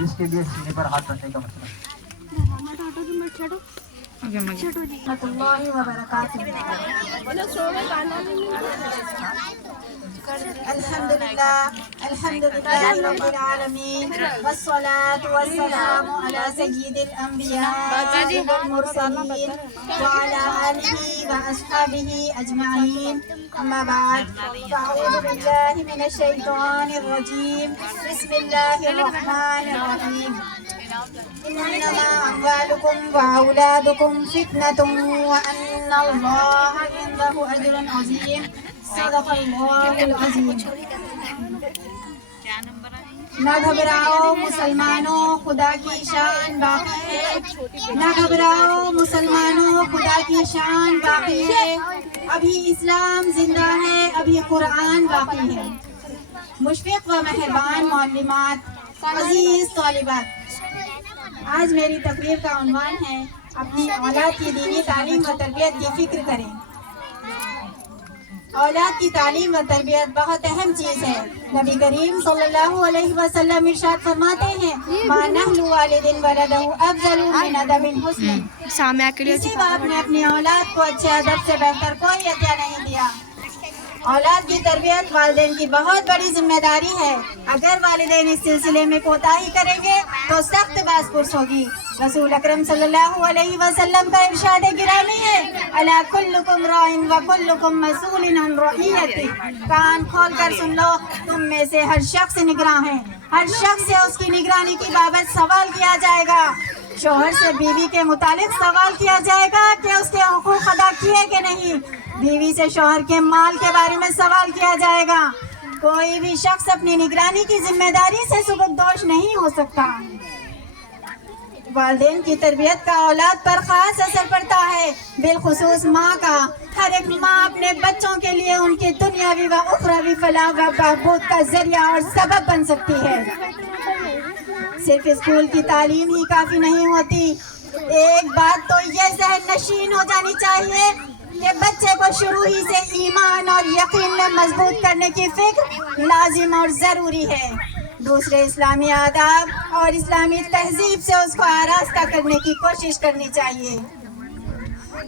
जिसके लिए सीने पर हाथ रखने का मसला। अल्हम्दुलिल्लाह रब्बिल आलमीन वस्सलातु वस्सलामु अला सय्यिदिल अंबिया वल मुरसलीन व अला आलिहि व अस्हाबिहि अजमाइन अम्मा बाद फअऊज़ु बिल्लाहि मिनश शैतानिर रजीम बिस्मिल्लाहिर रहमानिर रहीम इन्नमा अम्वालुकुम व औलादुकुम फितनतुन व अन्नल्लाह इंदहु अज्रुन अज़ीम सदक़ल्लाहुल अज़ीम। ना घबराओ मुसलमानों, खुदा की शान बाकी है। ना घबराओ मुसलमानों, खुदा की शान बाकी है। अभी इस्लाम जिंदा है, अभी कुरान बाकी है। मुशफ़िक़ व मेहरबान मौलविमात, अज़ीज़ तालिबात, आज मेरी तकरीर का उन्वान है अपनी औलाद की दीनी तालीम व तरबियत की फ़िक्र करें। औलाद की तालीम व तरबियत बहुत अहम चीज़ है। नबी करीम सल्लल्लाहु अलैहि वसल्लम इरशाद फरमाते हैं, मा नहलु वालिदिन वलदहु अफज़लु मिन अदबिल हुस्न। किसी बाप ने अपनी औलाद को अच्छे अदब से बेहतर कोई अतिया नहीं दिया। औलाद की तरबियत वालिदैन की बहुत बड़ी जिम्मेदारी है। अगर वालिदैन इस सिलसिले में कोताही करेंगे तो सख्त बाज़पुरस होगी। रसूल अकरम सल्लल्लाहु अलैहि वसल्लम का इरशाद गिरामी है, अला कुल्लुकुम राइन व कुल्लुकुम मसूलिन अन रइयति। कान खोल कर सुन लो, तुम में से हर शख्स निगरान है। हर शख्स से उसकी निगरानी की बाबत सवाल किया जाएगा। शोहर से बीवी के मुतालिक सवाल किया जाएगा कि उसके हुकूक अदा किए कि नहीं। बीवी से शोहर के माल के बारे में सवाल किया जाएगा। कोई भी शख्स अपनी निगरानी की जिम्मेदारी से सुबकदोश नहीं हो सकता। वालिदैन की तरबियत का औलाद पर खास असर पड़ता है, बिलखुसूस माँ का। हर एक माँ अपने बच्चों के लिए उनकी दुनियावी व उखरावी फलाह व बहबूद का जरिया और सबब बन सकती है। सिर्फ स्कूल की तालीम ही काफी नहीं होती। एक बात तो ये ज़हन नशीन हो जानी चाहिए कि बच्चे को शुरू ही से ईमान और यकीन में मजबूत करने की फिक्र लाजिम और ज़रूरी है। दूसरे इस्लामी आदाब और इस्लामी तहजीब से उसको आरास्ता करने की कोशिश करनी चाहिए।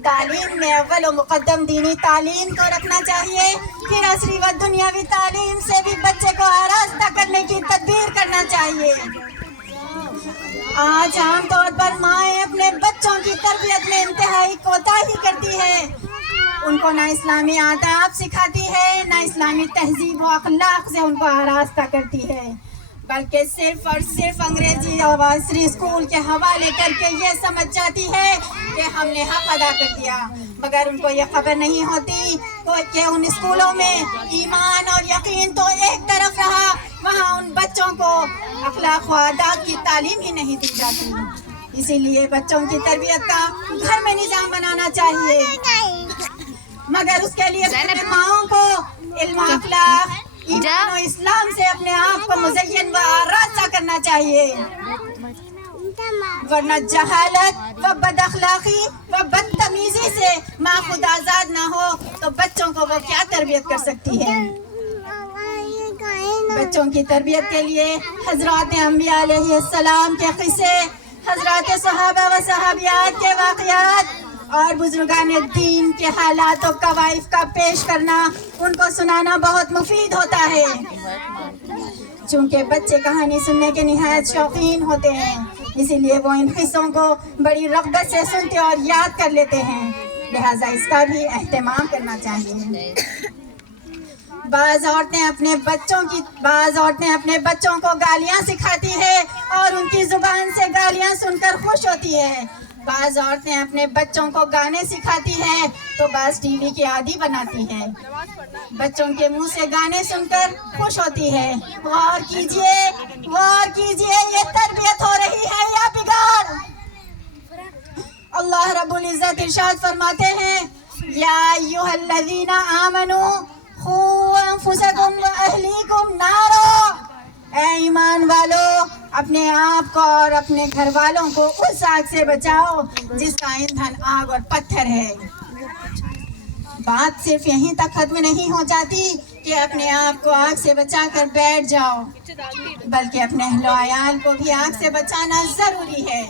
तालीम में अव्वल व मुक़द्दम दीनी तालीम को रखना चाहिए, फिर असरी व दुनियावी तालीम से भी बच्चे को आरास्ता करने की तदबीर करना चाहिए। आज आम तौर पर माएँ अपने बच्चों की तरबियत में इंतहाई कोताही करती है। उनको ना इस्लामी आदाब सिखाती है, ना इस्लामी तहजीब व अखलाक से उनको आरास्ता करती है, बल्कि सिर्फ और सिर्फ अंग्रेजी और असरी स्कूल के हवाले करके ये समझ जाती है कि हमने हक अदा कर दिया, मगर उनको ये खबर नहीं होती तो कि उन स्कूलों में ईमान और यकीन तो एक तरफ रहा, वहाँ उन बच्चों को अखलाक व आदाब की तालीम ही नहीं दी जाती। इसीलिए बच्चों की तरबियत का घर में निज़ाम बनाना चाहिए, मगर उसके लिए अपने माओं को इल्म अखलाक ईमान और इस्लाम से अपने आप को मुज़य्यन व आरास्ता करना चाहिए, वरना जहालत व बदअखलाकी व बदतमीजी से माँ खुद आज़ाद ना हो तो बच्चों को वो क्या तरबियत कर सकती है। बच्चों की तरबियत के लिए हज़रात अंबिया अलैहिस्सलाम के क़िस्से, हज़रात सहाबा व सहाबियात के वाक़यात और बुजुर्गान दीन के हालात और कवाइफ का पेश करना, उनको सुनाना बहुत मुफीद होता है। चूँकि बच्चे कहानी सुनने के निहायत शौकीन होते हैं, इसीलिए वो इन किस्सों को बड़ी रग़बत से सुनते और याद कर लेते हैं, लिहाजा इसका भी एहतमाम करना चाहिए। बाज़ औरतें अपने बच्चों को गालियाँ सिखाती है और उनकी ज़ुबान से गालियाँ सुनकर खुश होती है। बाज़ औरतें अपने बच्चों को गाने सिखाती हैं तो बाज़ टीवी के आदी बनाती हैं। बच्चों के मुंह से गाने सुनकर खुश होती है। गौर कीजिए, ये तरबियत हो रही है या बिगाड़। अल्लाह रब्बुल इज़्ज़त इरशाद फरमाते हैं, या अय्युहल्लज़ीना आमनू खू अनफुसकुम व अहलीकुम नारो। ऐ ईमान वालों, अपने आप को और अपने घर वालों को उस आग से बचाओ जिसका ईंधन आग और पत्थर है। बात सिर्फ यहीं तक खत्म नहीं हो जाती कि अपने आप को आग से बचा कर बैठ जाओ, بلکہ اپنے اہل و عیال کو بھی آگ سے بچانا ضروری ہے۔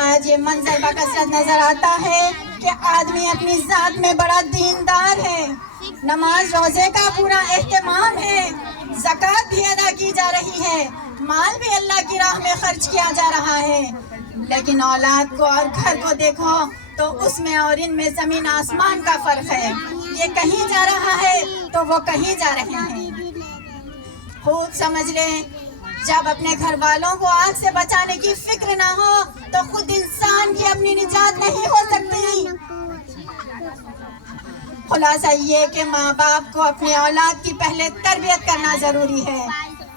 آج یہ منظر بکثرت نظر آتا ہے کہ آدمی اپنی ذات میں بڑا دیندار ہے، نماز روزے کا پورا اہتمام ہے، زکوٰۃ بھی ادا کی جا رہی ہے، مال بھی اللہ کی راہ میں خرچ کیا جا رہا ہے، لیکن اولاد کو اور گھر کو دیکھو تو اس میں اور ان میں زمین آسمان کا فرق ہے۔ یہ کہیں جا رہا ہے تو وہ کہیں جا رہے ہیں۔ خوب سمجھ لیں، جب اپنے گھر والوں کو آگ سے بچانے کی فکر نہ ہو تو خود انسان کی اپنی نجات نہیں ہو سکتی۔ خلاصہ یہ کہ ماں باپ کو اپنی اولاد کی پہلے تربیت کرنا ضروری ہے۔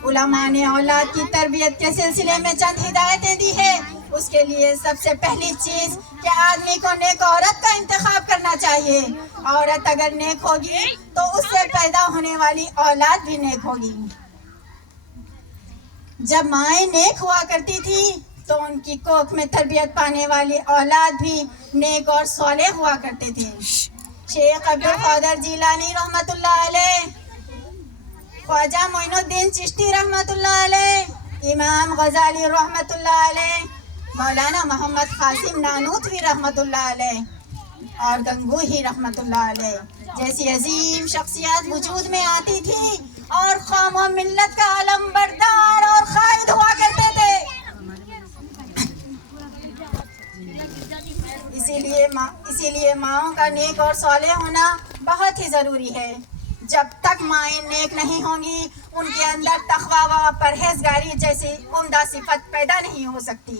علماء نے اولاد کی تربیت کے سلسلے میں چند ہدایتیں دی ہے۔ اس کے لیے سب سے پہلی چیز کہ آدمی کو نیک عورت کا انتخاب کرنا چاہیے۔ عورت اگر نیک ہوگی تو اس سے پیدا ہونے والی اولاد بھی نیک ہوگی۔ جب مائیں نیک ہوا کرتی تھی تو ان کی کوکھ میں تربیت پانے والی اولاد بھی نیک اور صالح ہوا کرتے تھے۔ شیخ عبد القادر جیلانی رحمۃ اللہ علیہ، خواجہ معین الدین چشتی رحمۃ اللہ علیہ، امام غزالی رحمۃ اللہ علیہ، مولانا محمد قاسم نانوتوی رحمۃ اللہ علیہ اور گنگوہی رحمۃ اللہ علیہ جیسی عظیم شخصیات وجود میں آتی تھی اور قوم و ملت کا علم بردار اور قائد ہوا کرتے تھے۔ اسی لیے ماؤں کا نیک اور صالح ہونا بہت ہی ضروری ہے۔ جب تک مائیں نیک نہیں ہوں گی ان کے اندر تقویٰ و پرہیزگاری جیسی عمدہ صفت پیدا نہیں ہو سکتی۔